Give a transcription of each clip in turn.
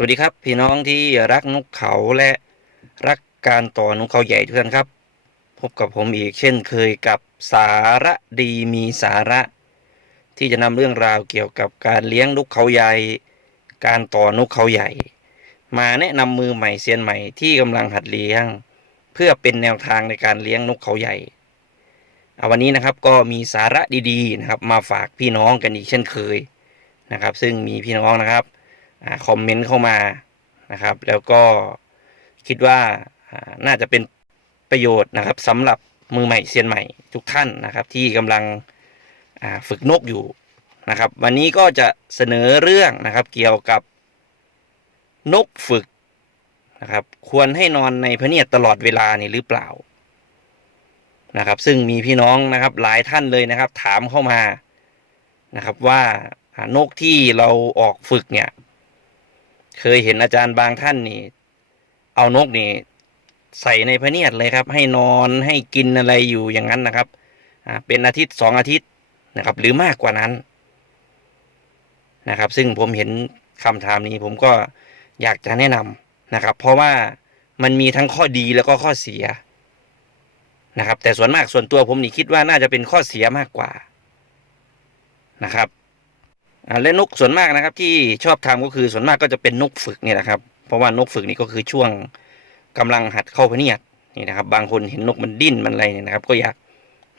สวัสดีครับ พี่น้องที่รักนกเขาและรักการต่อนกเขาใหญ่ทุกท่านครับ พบกับผมอีกเช่นเคยกับสาระดีมีสาระ ที่จะนำเรื่องราวเกี่ยวกับการเลี้ยงนกเขาใหญ่ การต่อนกเขาใหญ่ มาแนะนำมือใหม่เซียนใหม่ที่กำลังหัดเลี้ยง เพื่อเป็นแนวทางในการเลี้ยงนกเขาใหญ่เอาวันนี้นะครับก็มีสาระดีๆนะครับ มาฝากพี่น้องกันอีกเช่นเคยนะครับ ซึ่งมีพี่น้องนะครับ คอมเมนต์เข้ามานะครับ แล้วก็คิดว่าน่าจะเป็นประโยชน์นะครับสำหรับมือใหม่เซียนใหม่ทุกท่านนะครับ ที่กำลังฝึกนกอยู่นะครับ วันนี้ก็จะเสนอเรื่องนะครับ เกี่ยวกับนกฝึกนะครับ ควรให้นอนในพเนียดตลอดเวลานี่หรือเปล่านะครับ ซึ่งมีพี่น้องนะครับหลายท่านเลยนะครับ ถามเข้ามานะครับว่านกที่เราออกฝึกเนี่ย เคยเห็นอาจารย์บางท่านนี่ เอานกนี่ใส่ในพเนียดเลยครับ ให้นอนให้กินอะไรอยู่อย่างนั้นนะครับอ่าเป็นอาทิตย์สองอาทิตย์นะครับ หรือมากกว่านั้นนะครับ ซึ่งผมเห็นคำถามนี้ผมก็อยากจะแนะนำนะครับ เพราะว่ามันมีทั้งข้อดีแล้วก็ข้อเสียนะครับ แต่ส่วนมากส่วนตัวผมนี่คิดว่าน่าจะเป็นข้อเสียมากกว่านะครับ และนกส่วนมากนะครับ ที่ชอบทำก็คือส่วนมากก็จะเป็นนกฝึกเนี่ยนะครับ เพราะว่านกฝึกนี่ก็คือช่วงกำลังหัดเข้าพเนียดนี่นะครับ บางคนเห็นนกมันดิ้นมันอะไรเนี่ยนะครับ ก็อยาก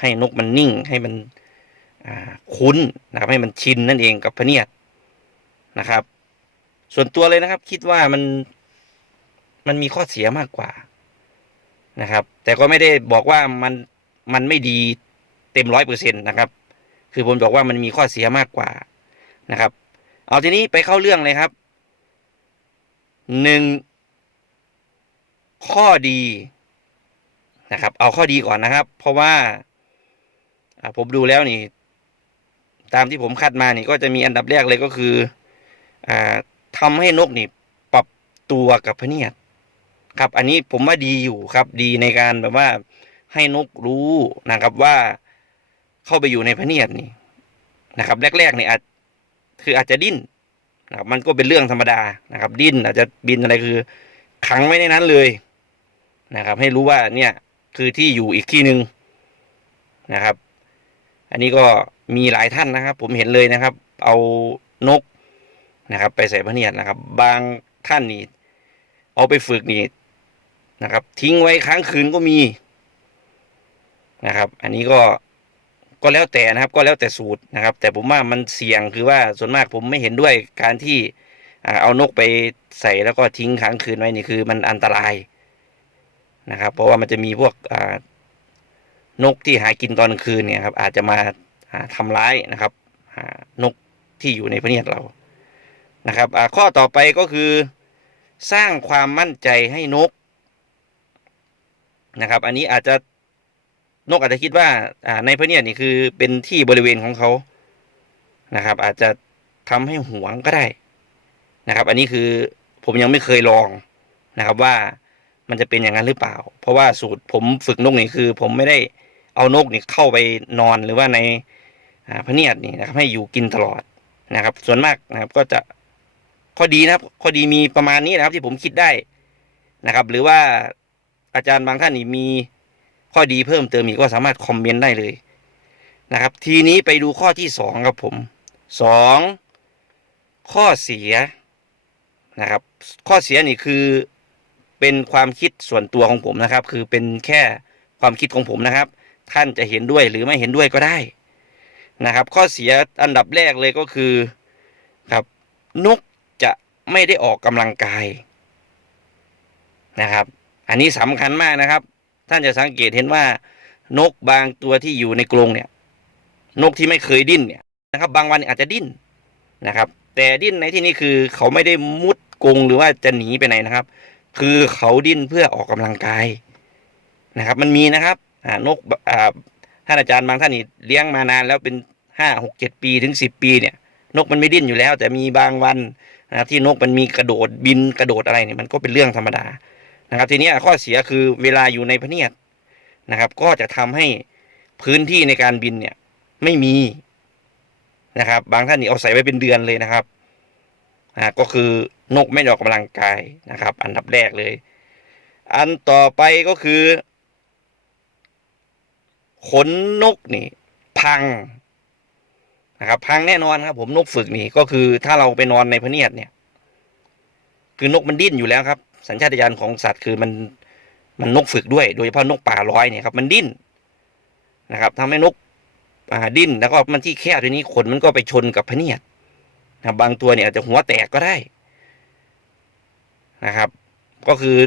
ให้นกมันนิ่งให้มันคุ้นนะครับให้มันชินนั่นเองกับพเนียดนะครับ ส่วนตัวเลยนะครับ คิดว่ามันมันมีข้อเสียมากกว่านะครับ แต่ก็ไม่ได้บอกว่ามันมันไม่ดีเต็มร้อยเปอร์เซ็นต์นะครับ คือผมบอกว่ามันมีข้อเสียมากกว่า นะครับ เอาทีนี้ไปเข้าเรื่องเลยครับหนึ่งข้อดีนะครับ เอาข้อดีก่อนนะครับ เพราะว่าผมดูแล้วนี่ ตามที่ผมคัดมานี่ก็จะมีอันดับแรกเลยก็คืออทำให้นกนี่ปรับตัวกับพเนียดครับ อันนี้ผมว่าดีอยู่ครับ ดีในการแบบว่าให้นกรู้นะครับว่าเข้าไปอยู่ในพเนียดนี่นะครับ แรกๆนี่อาจ คืออาจจะดิ้นนะครับมันก็เป็นเรื่องธรรมดานะครับ ดิ้นอาจจะบินอะไรคือขังไว้ในนั้นเลยนะครับ ให้รู้ว่าเนี่ยคือที่อยู่อีกที่หนึ่งนะครับ อันนี้ก็มีหลายท่านนะครับ ผมเห็นเลยนะครับ เอานกนะครับ ไปใส่พระเนียดนะครับ บางท่านนี่เอาไปฝึกนี่นะครับ ทิ้งไว้ค้างคืนก็มีนะครับ อันนี้ก็ ก็แล้วแต่นะครับก็แล้วแต่สูตรนะครับ แต่ผมว่ามันเสี่ยงคือว่าส่วนมากผมไม่เห็นด้วยการที่เอานกไปใส่แล้วก็ทิ้งค้างคืนไว้นี่คือมันอันตรายนะครับ เพราะว่ามันจะมีพวกนกที่หากินตอนกลางคืนเนี่ยครับ อาจจะมาอ่าทำร้ายนะครับนกที่อยู่ในพเนียดเรานะครับข้อต่อไปก็คือสร้างความมั่นใจให้นกนะครับ อันนี้อาจจะ นกอาจจะคิดว่าอ่าในพระเนียดนี่คือเป็นที่บริเวณของเขานะครับ อาจจะทำให้หวงก็ได้นะครับ อันนี้คือผมยังไม่เคยลองนะครับว่ามันจะเป็นอย่างนั้นหรือเปล่า เพราะว่าสูตรผมฝึกนกนี่คือ ผมไม่ได้เอานกนี่เข้าไปนอนหรือว่าในพระเนียดนี่นะครับ ให้อยู่กินตลอดนะครับ ส่วนมากนะครับก็จะข้อดีนะครับข้อดีมีประมาณนี้นะครับ ที่ผมคิดได้นะครับ หรือว่าอาจารย์บางท่านนี่มี ข้อดีเพิ่มเติมอีกก็สามารถคอมเมนต์ได้เลยนะครับ ทีนี้ไปดูข้อที่สองครับผมสองข้อเสียนะครับ ข้อเสียนี่คือเป็นความคิดส่วนตัวของผมนะครับ คือเป็นแค่ความคิดของผมนะครับ ท่านจะเห็นด้วยหรือไม่เห็นด้วยก็ได้นะครับ ข้อเสียอันดับแรกเลยก็คือครับนกจะไม่ได้ออกกำลังกายนะครับ อันนี้สำคัญมากนะครับ ท่านจะสังเกตเห็นว่านกบางตัวที่อยู่ในกรงเนี่ย นกที่ไม่เคยดิ้นเนี่ยนะครับ บางวันอาจจะดิ้นนะครับ แต่ดิ้นในที่นี้คือเขาไม่ได้มุดกรงหรือว่าจะหนีไปไหนนะครับ คือเขาดิ้นเพื่อออกกำลังกายนะครับ มันมีนะครับนกท่านอาจารย์บางท่านนี่เลี้ยงมานานแล้วเป็นห้าหกเจ็ดปีถึงสิบปีเนี่ย นกมันไม่ดิ้นอยู่แล้ว แต่มีบางวันนะครับที่นกมันมีกระโดดบินกระโดดอะไรเนี่ยมันก็เป็นเรื่องธรรมดา นะครับทีนี้ข้อเสียคือเวลาอยู่ในพเนียดนะครับ ก็จะทำให้พื้นที่ในการบินเนี่ยไม่มีนะครับ บางท่านนี่เอาใส่ไว้เป็นเดือนเลยนะครับอ่าก็คือนกไม่ออกกำลังกายนะครับ อันดับแรกเลย อันต่อไปก็คือขนนกนี่ พังนะครับ พังแน่นอนครับ ผมนกฝึกนี่ก็คือถ้าเราไปนอนในพเนียดเนี่ย คือนกมันดิ้นอยู่แล้วครับ สัญชาตญาณของสัตว์คือมันมันนกฝึกด้วย โดยเฉพาะนกป่าร้อยเนี่ยครับมันดิ้นนะครับทำให้นกอ่าดิ้นแล้วก็มันที่แคบทีนี้ขนมันก็ไปชนกับพเนียดนะบบางตัวเนี่ยอาจจะหัวแตกก็ได้นะครับ ก็คือ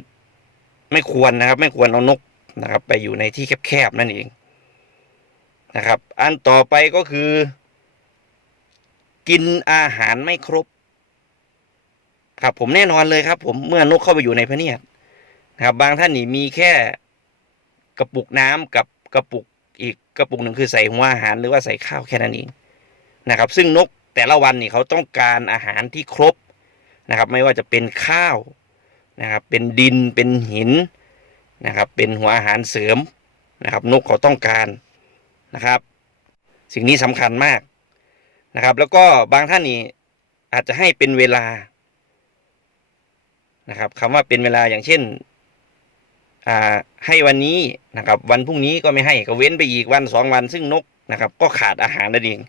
ไม่ควรนะครับ ไม่ควรเอานกนะครับ ไปอยู่ในที่แคบๆนั่นเองนะครับ อันต่อไปก็คือ กินอาหารไม่ครบ ครับผมแน่นอนเลยครับ ผมเมื่อนกเข้าไปอยู่ในพเนียดนะครับ บางท่านนี่มีแค่กระปุกน้ำกับกระปุกอีกกระปุกหนึ่งคือใส่หัวอาหารหรือว่าใส่ข้าวแค่นั้นเองนะครับ ซึ่งนกแต่ละวันนี่เขาต้องการอาหารที่ครบนะครับ ไม่ว่าจะเป็นข้าวนะครับ เป็นดินเป็นหินนะครับ เป็นหัวอาหารเสริมนะครับ นกเขาต้องการนะครับ สิ่งนี้สำคัญมากนะครับ แล้วก็บางท่านนี่อาจจะให้เป็นเวลา นะครับคำว่าเป็นเวลาอย่างเช่นอ่าให้วันนี้นะครับ วันพรุ่งนี้ก็ไม่ให้ก็เว้นไปอีกวันสองวันซึ่งนกนะครับ ก็ขาดอาหารนั่นเอง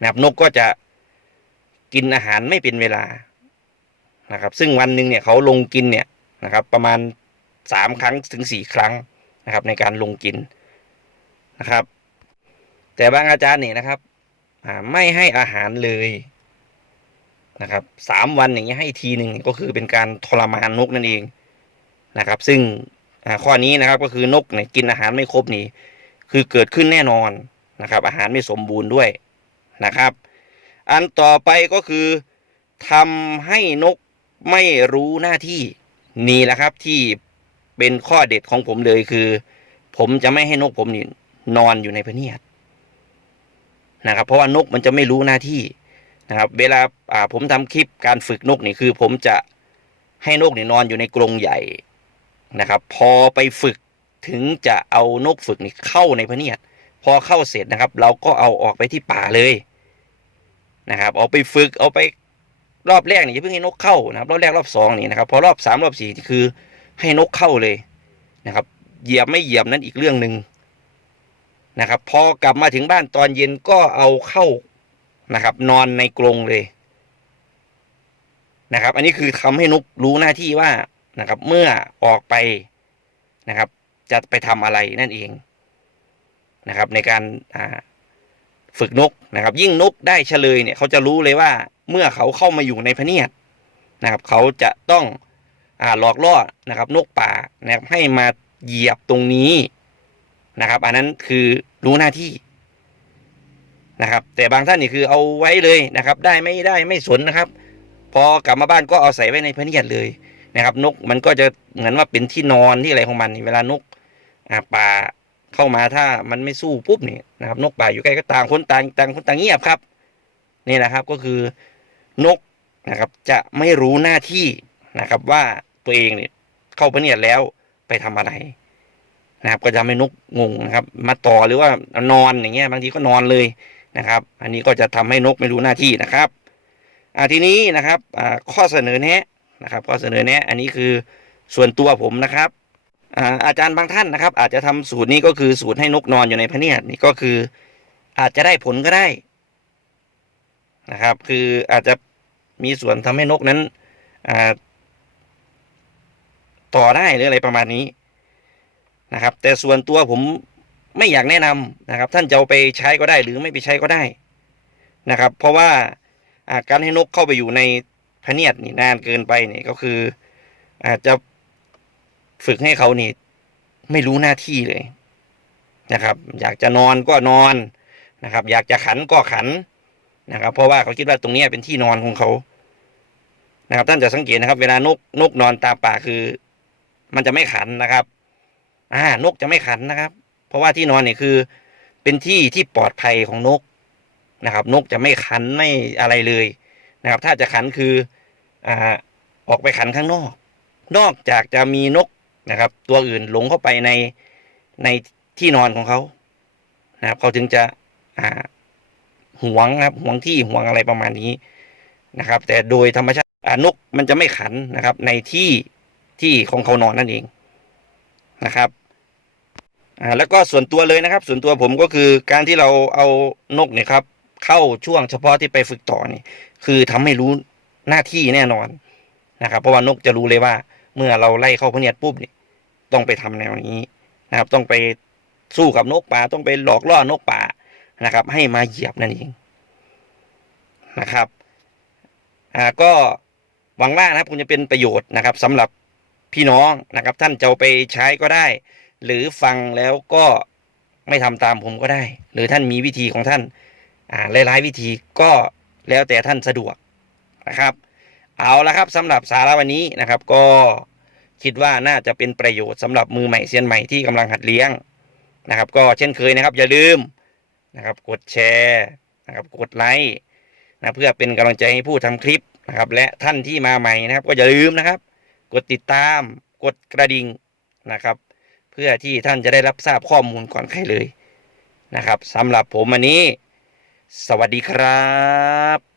นะครับนกก็จะกินอาหารไม่เป็นเวลานะครับ ซึ่งวันหนึ่งเนี่ยเขาลงกินเนี่ยนะครับ ประมาณสามครั้งถึงสี่ครั้งนะครับ ในการลงกินนะครับ แต่บางอาจารย์เนี่ยนะครับไม่ให้อาหารเลย นะครับสามวันอย่างเงี้ยให้ทีหนึ่งก็คือเป็นการทรมานนกนั่นเองนะครับ ซึ่งข้อนี้นะครับก็คือนกเนี่ยกินอาหารไม่ครบนี่คือเกิดขึ้นแน่นอนนะครับ อาหารไม่สมบูรณ์ด้วยนะครับ อันต่อไปก็คือทำให้นกไม่รู้หน้าที่นี่แหละครับที่เป็นข้อเด็ดของผมเลยคือ ผมจะไม่ให้นกผมนี่นอนอยู่ในพเนียดนะครับ เพราะว่านกมันจะไม่รู้หน้าที่ นะครับ เวลาอ่าผมทำคลิปการฝึกนกนี่คือ ผมจะให้นกนี่นอนอยู่ในกรงใหญ่นะครับ พอไปฝึกถึงจะเอานกฝึกนี่เข้าในพเนียดพอเข้าเสร็จนะครับ เราก็เอาออกไปที่ป่าเลยนะครับ เอาไปฝึกเอาไปรอบแรกนี่เพิ่งให้นกเข้านะครับ รอบแรกรอบสองนี่นะครับ พอรอบสามรอบสี่นี่คือให้นกเข้าเลยนะครับเหยียบไม่เหยียบนั้นอีกเรื่องหนึ่งนะครับ พอกลับมาถึงบ้านตอนเย็นก็เอาเข้า นะครับ นอนในกรงเลยนะครับ อันนี้คือทำให้นกรู้หน้าที่ว่านะครับ เมื่อออกไปนะครับ จะไปทำอะไรนั่นเองนะครับ ในการฝึกนกนะครับ ยิ่งนกได้เฉลยเนี่ยเขาจะรู้เลยว่าเมื่อเขาเข้ามาอยู่ในพเนียดนะครับ เขาจะต้องอหลอกล่อนะครับ นกป่านะครับให้มาเหยียบตรงนี้นะครับ อันนั้นคือรู้หน้าที่ นะครับ แต่บางท่านนี่คือเอาไว้เลยนะครับ ได้ไม่ได้ไม่สนนะครับ พอกลับมาบ้านก็เอาใส่ไว้ในพเนียดเลยนะครับ นกมันก็จะเหมือนว่าเป็นที่นอนที่อะไรของมันเวลานกป่าเข้ามาถ้ามันไม่สู้ปุ๊บเนี่ยนะครับ นกป่าอยู่ใกล้ก็ต่างคนต่างต่างคนต่างเงียบครับนี่นะครับก็คือนกนะครับ จะไม่รู้หน้าที่นะครับ ว่าตัวเองเนี่ยเข้าพเนียดแล้วไปทำอะไรนะครับ ก็จะทำให้นกงงนะครับ มาต่อหรือว่านอนอย่างเงี้ยบางทีก็นอนเลย นะครับ อันนี้ก็จะทำให้นกไม่รู้หน้าที่นะครับอ่าทีนี้นะครับอ่าข้อเสนอแนะนะครับ ข้อเสนอแนะ อันนี้คือส่วนตัวผมนะครับอ่าอาจารย์บางท่านนะครับ อาจจะทำสูตรนี้ก็คือสูตรให้นกนอนอยู่ในพเนียดนี่ก็คือ อาจจะได้ผลก็ได้นะครับ คืออาจจะมีส่วนทำให้นกนั้นอ่าต่อได้หรืออะไรประมาณนี้นะครับ แต่ส่วนตัวผม ไม่อยากแนะนำนะครับ ท่านจะเอาไปใช้ก็ได้หรือไม่ไปใช้ก็ได้นะครับ เพราะว่าการให้นกเข้าไปอยู่ในพเนียดนี่นานเกินไปนี่ก็คือ อาจจะฝึกให้เขานี่ไม่รู้หน้าที่เลยนะครับ อยากจะนอนก็นอนนะครับ อยากจะขันก็ขันนะครับ เพราะว่าเขาคิดว่าตรงนี้เป็นที่นอนของเขานะครับ ท่านจะสังเกตนะครับ เวลานกนกนอนตาป่าคือ มันจะไม่ขันนะครับ อ่านกจะไม่ขันนะครับ ราะว่าที่นอนเนี่ยคือ เป็นที่ที่ปลอดภัยของนกนะครับ นกจะไม่ขันไม่อะไรเลยนะครับ ถ้าจะขันคืออ่าออกไปขันข้างนอก นอกจากจะมีนกนะครับ ตัวอื่นหลงเข้าไปในในที่นอนของเขานะครับ เขาถึงจะอ่าหวงครับหวงที่หวงอะไรประมาณนี้นะครับ แต่โดยธรรมชาติอ่านกมันจะไม่ขันนะครับ ในที่ที่ของเขานอนนั่นเองนะครับ อ่าแล้วก็ส่วนตัวเลยนะครับ ส่วนตัวผมก็คือการที่เราเอานกเนี่ยครับ เข้าช่วงเฉพาะที่ไปฝึกต่อนี่ คือทำให้รู้หน้าที่แน่นอนนะครับ เพราะว่านกจะรู้เลยว่า เมื่อเราไล่เข้าพเนียดปุ๊บนี่ต้องไปทำแนวนี้นะครับ ต้องไปสู้กับนกป่าต้องไปหลอกล่อนกป่านะครับ ให้มาเหยียบนั่นเองนะครับอ่าก็หวังว่านะครับคงจะเป็นประโยชน์นะครับสำหรับพี่น้องนะครับ ท่านจะไปใช้ก็ได้ หรือฟังแล้วก็ไม่ทำตามผมก็ได้ หรือท่านมีวิธีของท่านอ่าหลายๆวิธีก็แล้วแต่ท่านสะดวกนะครับ เอาละครับสำหรับสาระวันนี้นะครับ ก็คิดว่าน่าจะเป็นประโยชน์สำหรับมือใหม่เซียนใหม่ที่กำลังหัดเลี้ยงนะครับ ก็เช่นเคยนะครับ อย่าลืมนะครับกดแชร์นะครับกดไลค์นะเพื่อเป็นกำลังใจให้ผู้ทำคลิปนะครับ และท่านที่มาใหม่นะครับ ก็อย่าลืมนะครับ กดติดตามกดกระดิ่งนะครับ เพื่อที่ท่านจะได้รับทราบข้อมูลก่อนใครเลยนะครับสำหรับผมวันนี้ สวัสดีครับ